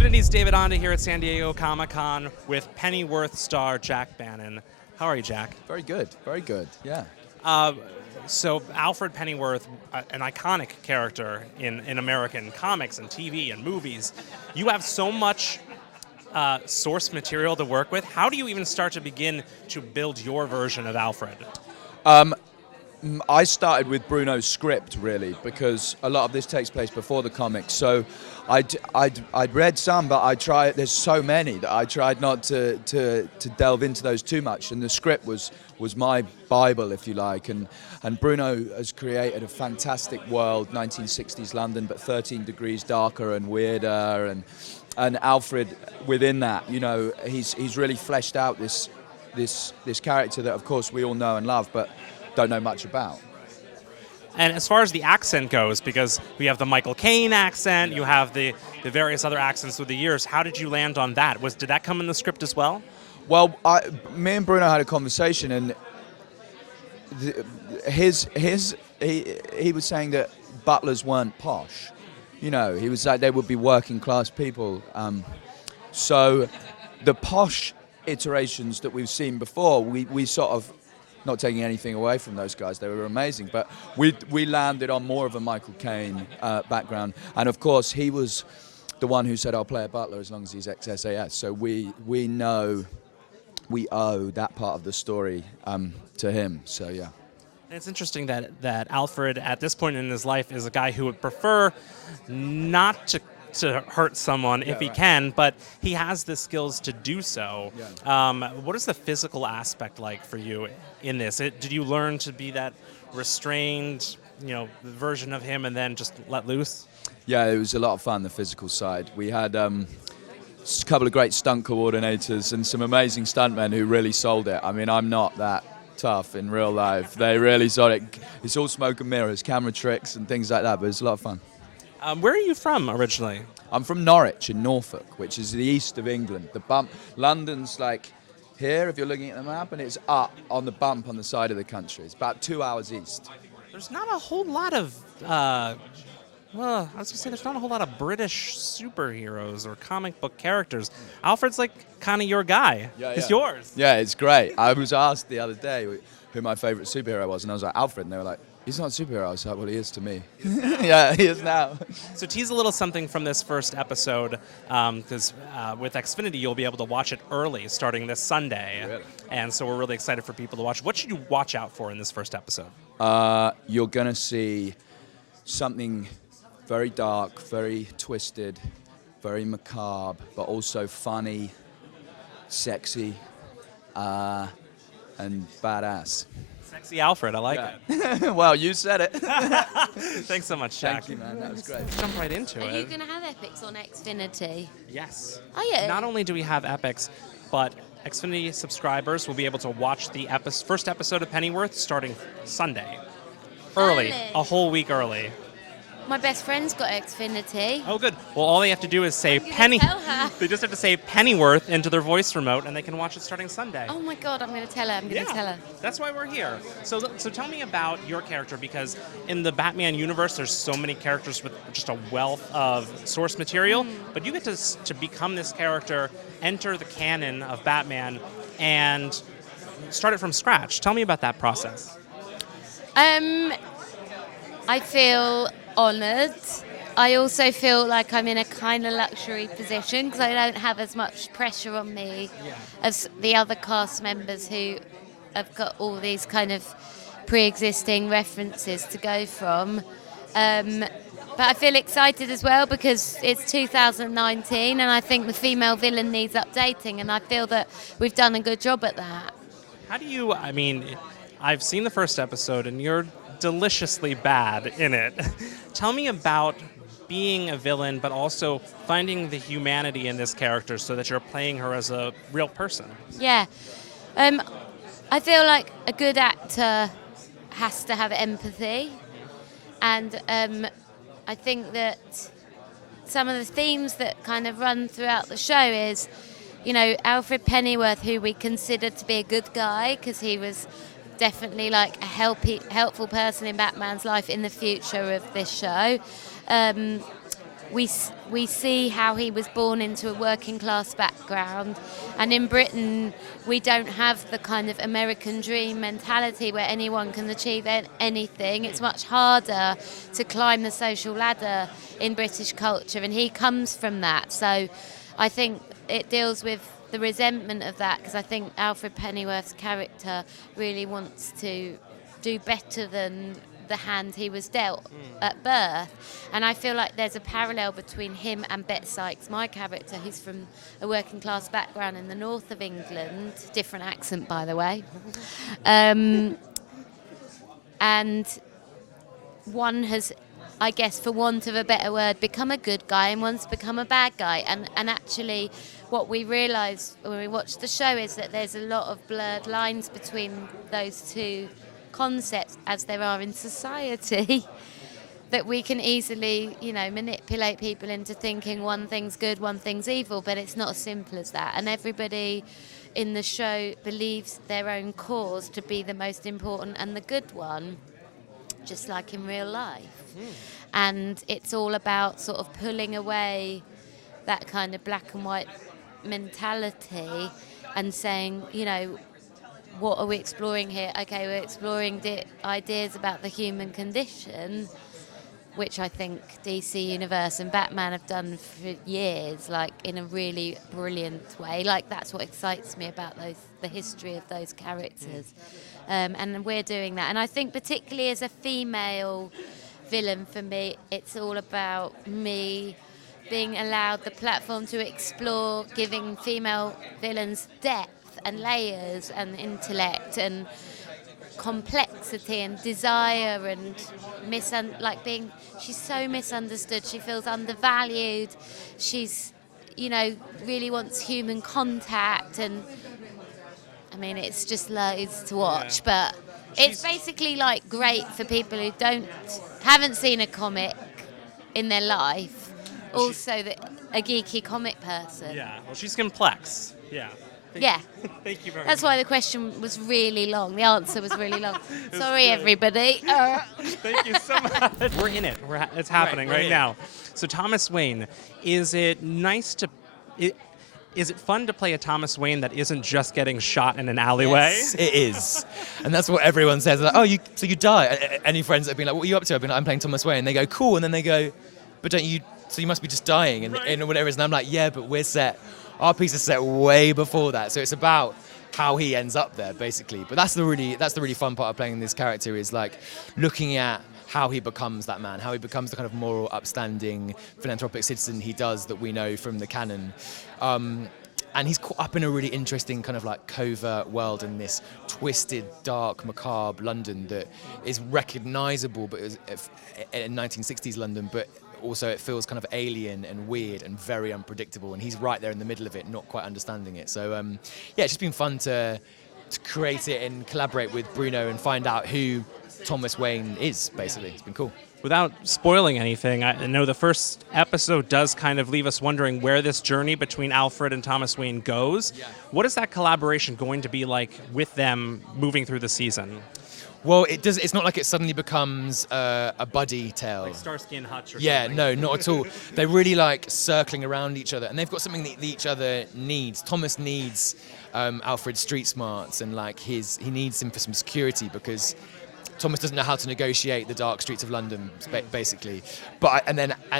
Xfinity's David Onda here at San Diego Comic-Con with Pennyworth star Jack Bannon. How are you, Jack? Very good, yeah. So Alfred Pennyworth, an iconic character in American comics and TV and movies. You have so much source material to work with. How do you even start to begin to build your version of Alfred? I started with Bruno's script, really, because a lot of this takes place before the comics. So I'd read some, but there's so many that I tried not to delve into those too much. And the script was my Bible, if you like. And Bruno has created a fantastic world, 1960s London, but 13 degrees darker and weirder. And Alfred, within that, you know, he's really fleshed out this character that, of course, we all know and love, but don't know much about. And as far as the accent goes, because we have the Michael Caine accent, you have the various other accents through the years, how did you land on that? Did that come in the script as well? Well, me and Bruno had a conversation, and he was saying that butlers weren't posh. You know, he was like they would be working class people. So the posh iterations that we've seen before, we sort of, not taking anything away from those guys, they were amazing, but we landed on more of a Michael Caine background, and of course he was the one who said I'll play a butler as long as he's ex-SAS, so we know we owe that part of the story to him, so yeah. And it's interesting that Alfred at this point in his life is a guy who would prefer not to hurt someone if he can, but he has the skills to do so. Yeah. What is the physical aspect like for you in this? Did you learn to be that restrained, version of him and then just let loose? Yeah, it was a lot of fun, the physical side. We had a couple of great stunt coordinators and some amazing stuntmen who really sold it. I mean, I'm not that tough in real life. They really sold it. It's all smoke and mirrors, camera tricks and things like that, but it's a lot of fun. Where are you from originally? I'm from Norwich in Norfolk, which is the east of England. London's like here, if you're looking at the map, and it's up on the bump on the side of the country. It's about 2 hours east. There's not a whole lot of, I was going to say there's not a whole lot of British superheroes or comic book characters. Alfred's like kind of your guy. Yeah, He's yours. Yeah, it's great. I was asked the other day who my favorite superhero was, and I was like, Alfred, and they were like, he's not a superhero. I was like, well, he is to me. Yeah, he is now. So tease a little something from this first episode, because with Xfinity, you'll be able to watch it early, starting this Sunday. Really? And so we're really excited for people to watch. What should you watch out for in this first episode? You're going to see something very dark, very twisted, very macabre, but also funny, sexy, and badass. Sexy Alfred, I like it. Well, you said it. Thanks so much, Jack. Thank you, man. That was great. Jump right into it. Are you going to have epics on Xfinity? Yes. Oh, yeah. Not only do we have epics, but Xfinity subscribers will be able to watch the first episode of Pennyworth starting Sunday. Early. A whole week early. My best friend's got Xfinity. Oh, good. Well, all they have to do is say Penny. They just have to say Pennyworth into their voice remote, and they can watch it starting Sunday. Oh my God! I'm going to tell her. I'm going to tell her. That's why we're here. So tell me about your character, because in the Batman universe, there's so many characters with just a wealth of source material. But you get to become this character, enter the canon of Batman, and start it from scratch. Tell me about that process. I feel honoured. I also feel like I'm in a kind of luxury position because I don't have as much pressure on me as the other cast members who have got all these kind of pre-existing references to go from. But I feel excited as well because it's 2019 and I think the female villain needs updating, and I feel that we've done a good job at that. How do you, I've seen the first episode and you're deliciously bad in it. Tell me about being a villain, but also finding the humanity in this character so that you're playing her as a real person. Yeah. I feel like a good actor has to have empathy. And I think that some of the themes that kind of run throughout the show is, Alfred Pennyworth, who we considered to be a good guy because he was definitely like a helpful person in Batman's life in the future of this show. we see how he was born into a working class background, and in Britain we don't have the kind of American dream mentality where anyone can achieve anything. It's much harder to climb the social ladder in British culture, and he comes from that. So I think it deals with the resentment of that, because I think Alfred Pennyworth's character really wants to do better than the hand he was dealt at birth. And I feel like there's a parallel between him and Bet Sykes, my character, who's from a working class background in the north of England, different accent by the way, and one has, I guess for want of a better word, become a good guy and one's become a bad guy. And actually what we realise when we watch the show is that there's a lot of blurred lines between those two concepts, as there are in society, that we can easily, manipulate people into thinking one thing's good, one thing's evil, but it's not as simple as that. And everybody in the show believes their own cause to be the most important and the good one, just like in real life. And it's all about sort of pulling away that kind of black and white mentality and saying, what are we exploring here? Okay, we're exploring ideas about the human condition, which I think DC Universe and Batman have done for years, like in a really brilliant way. Like that's what excites me about the history of those characters. And we're doing that. And I think particularly as a female villain, for me, it's all about me being allowed the platform to explore, giving female villains depth and layers and intellect and complexity and desire and she's so misunderstood. She feels undervalued. She's, really wants human contact, and I mean, it's just loads to watch, but it's basically like great for people who haven't seen a comic in their life. Also, a geeky comic person. Yeah, well, she's complex. Yeah. Thank you very much. That's why the question was really long. The answer was really long. Sorry, everybody. Thank you so much. We're in it. It's happening right now. So Thomas Wayne, is it nice to... Is it fun to play a Thomas Wayne that isn't just getting shot in an alleyway? Yes, it is. And that's what everyone says. Like, so you die. Any friends that have been like, what are you up to? I've been like, I'm playing Thomas Wayne. And they go, cool. And then they go, but don't you... So you must be just dying and whatever it is. And I'm like, yeah, but we're set. Our piece is set way before that. So it's about how he ends up there, basically. But that's the really fun part of playing this character, is like looking at how he becomes that man, how he becomes the kind of moral, upstanding, philanthropic citizen he does that we know from the canon. And he's caught up in a really interesting kind of like covert world in this twisted, dark, macabre London that is recognisable, but in 1960s London, but also it feels kind of alien and weird and very unpredictable, and he's right there in the middle of it, not quite understanding it. So it's just been fun to create it and collaborate with Bruno and find out who Thomas Wayne is, basically. It's been cool. Without spoiling anything, I know the first episode does kind of leave us wondering where this journey between Alfred and Thomas Wayne goes. Yeah. What is that collaboration going to be like with them moving through the season? Well, it's not like it suddenly becomes a buddy tale. Like Starsky and Hutch or something. Yeah, no, not at all. They're really like circling around each other, and they've got something that each other needs. Thomas needs Alfred's street smarts, and like he needs him for some security, because Thomas doesn't know how to negotiate the dark streets of London, basically. But and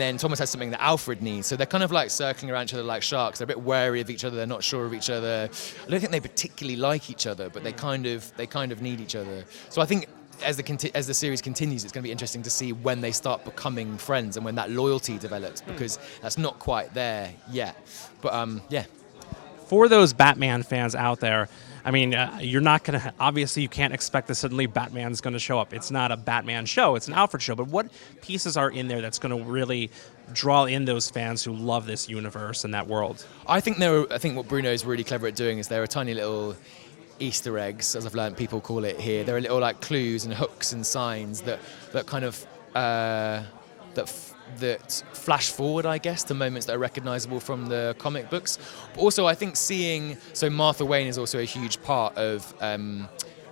then Thomas has something that Alfred needs. So they're kind of like circling around each other like sharks. They're a bit wary of each other. They're not sure of each other. I don't think they particularly like each other, but they kind of need each other. So I think as the series continues, it's going to be interesting to see when they start becoming friends and when that loyalty develops, because that's not quite there yet. But yeah. For those Batman fans out there, I mean, you're not going to, obviously you can't expect that suddenly Batman's going to show up. It's not a Batman show, it's an Alfred show. But what pieces are in there that's going to really draw in those fans who love this universe and that world? I think what Bruno is really clever at doing is there are tiny little Easter eggs, as I've learned people call it here. There are little like clues and hooks and signs that kind of, that flash forward, I guess, to moments that are recognisable from the comic books. But also, I think so Martha Wayne is also a huge part of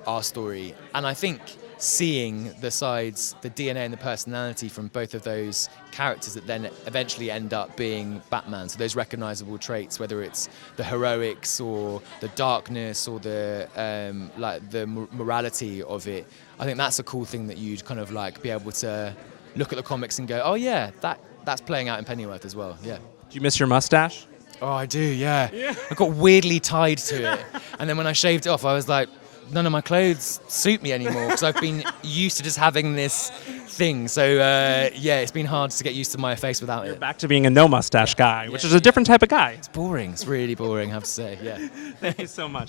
our story, and I think seeing the sides, the DNA and the personality from both of those characters that then eventually end up being Batman. So those recognizable traits, whether it's the heroics or the darkness or the like the morality of it. I think that's a cool thing that you'd kind of like be able to look at the comics and go, oh yeah, that's playing out in Pennyworth as well. Yeah. Do you miss your mustache? Oh, I do, yeah. I got weirdly tied to it. And then when I shaved it off, I was like, none of my clothes suit me anymore because I've been used to just having this thing. So, yeah, it's been hard to get used to my face without You're it. back to being a no mustache guy, which is a different type of guy. It's boring. It's really boring, I have to say, yeah. Thank you so much.